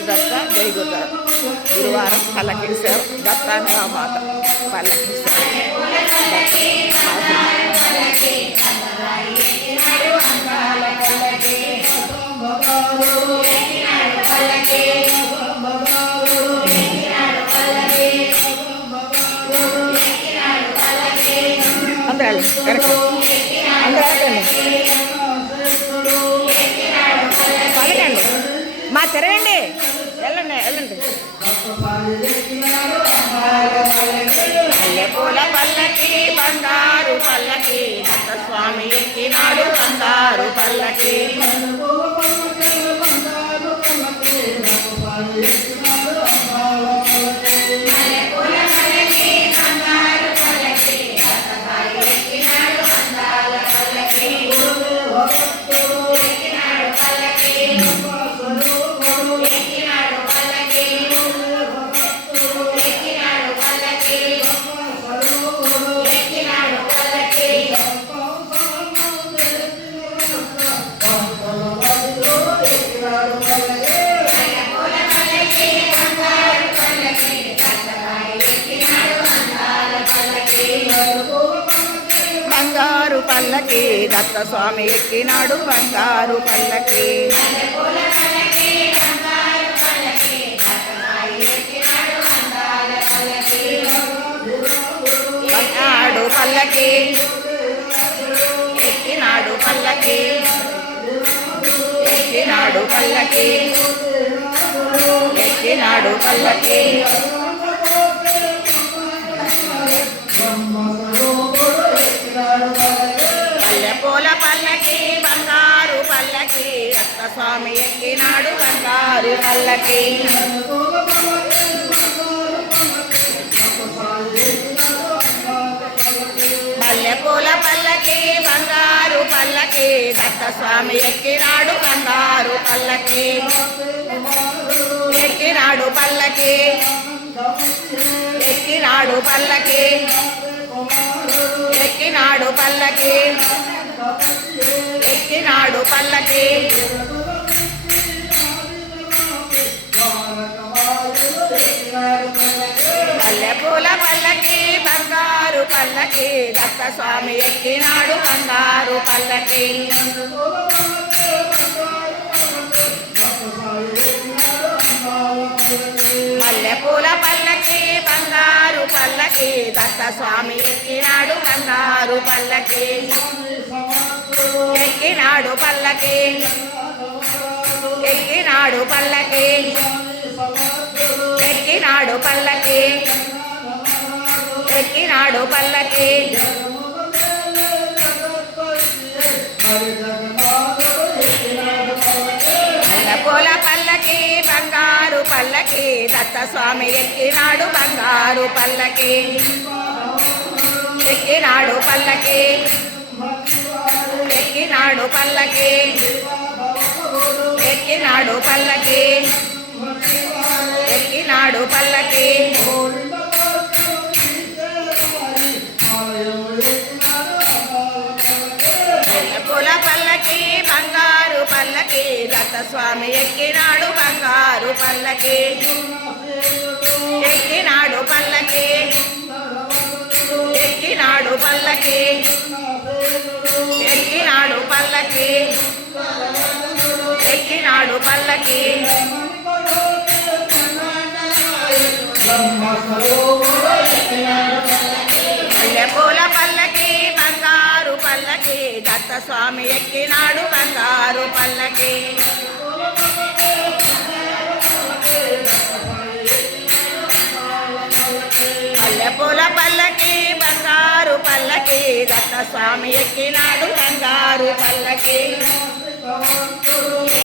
గురుదత్త జై గురుదత్త. గురువారం పల్లకించారు దత్తానుగా మాత పల్లకించారు. అందరూ కరెక్ట్ పలకండి మా తిరగండి వెళ్ళండి పూల పల్లకి బంగారు పల్లకి దత్త స్వామి ఎక్కినాడు బంగారు పల్లకి. బంగారు పల్లకి దత్త స్వామి ఎక్కినాడు బంగారు పల్లకి. బంగారు పల్లకి ఎక్కినాడు పల్లకి ఎక్కినాడు పల్లకి ఎక్కినాడు పల్లకి. పూల పల్లకి బంగారు పల్లకి దత్త స్వామి ఎక్కినాడు బంగారు పల్లకి. మల్లెపూల పల్లకి బంగారు పల్లకి దత్త స్వామి ఎక్కినాడు బంగారు పల్లకి ఎక్కినాడు పల్లకి ఎక్కినాడు పల్లకి ఎక్కినాడు పల్లకి ఎక్కినాడు పల్లకి. మల్లెపూల పల్లకి బంగారు పల్లకి దత్త స్వామి ఎక్కినాడు బంగారు పల్లకి మల్లెపూల పల్లకి బంగారు పల్లకి దత్త స్వామి ఎక్కినాడు బంగారు పల్లకి ఎక్కినాడు పల్లకి ఎక్కినాడు పల్లకి ఎక్కినాడు పల్లకి ఎక్కినాడు పల్లకి. మల్లెపూల పల్లకి బంగారు పల్లకి దత్త స్వామి ఎక్కినాడు బంగారు పల్లకి ఎక్కినాడు పల్లకి ఎక్కినాడు పల్లకి ఎక్కినాడు పల్లకి ఎక్కినాడు పల్లకి. పూల పల్లకి బంగారు పల్లకి దత్త స్వామి ఎక్కినాడు బంగారు పల్లకి ఎక్కినాడు పల్లకి ఎక్కినాడు పల్లకి ఎక్కినాడు పల్లకి ఎక్కినాడు పల్లకి. మల్లెపూల పల్లకి బంగారు పల్లకి దత్త స్వామి ఎక్కినాడు బంగారు పల్లకి మల్లెపూల పల్లకి బంగారు పల్లకి దత్త స్వామి ఎక్కినాడు బంగారు పల్లకి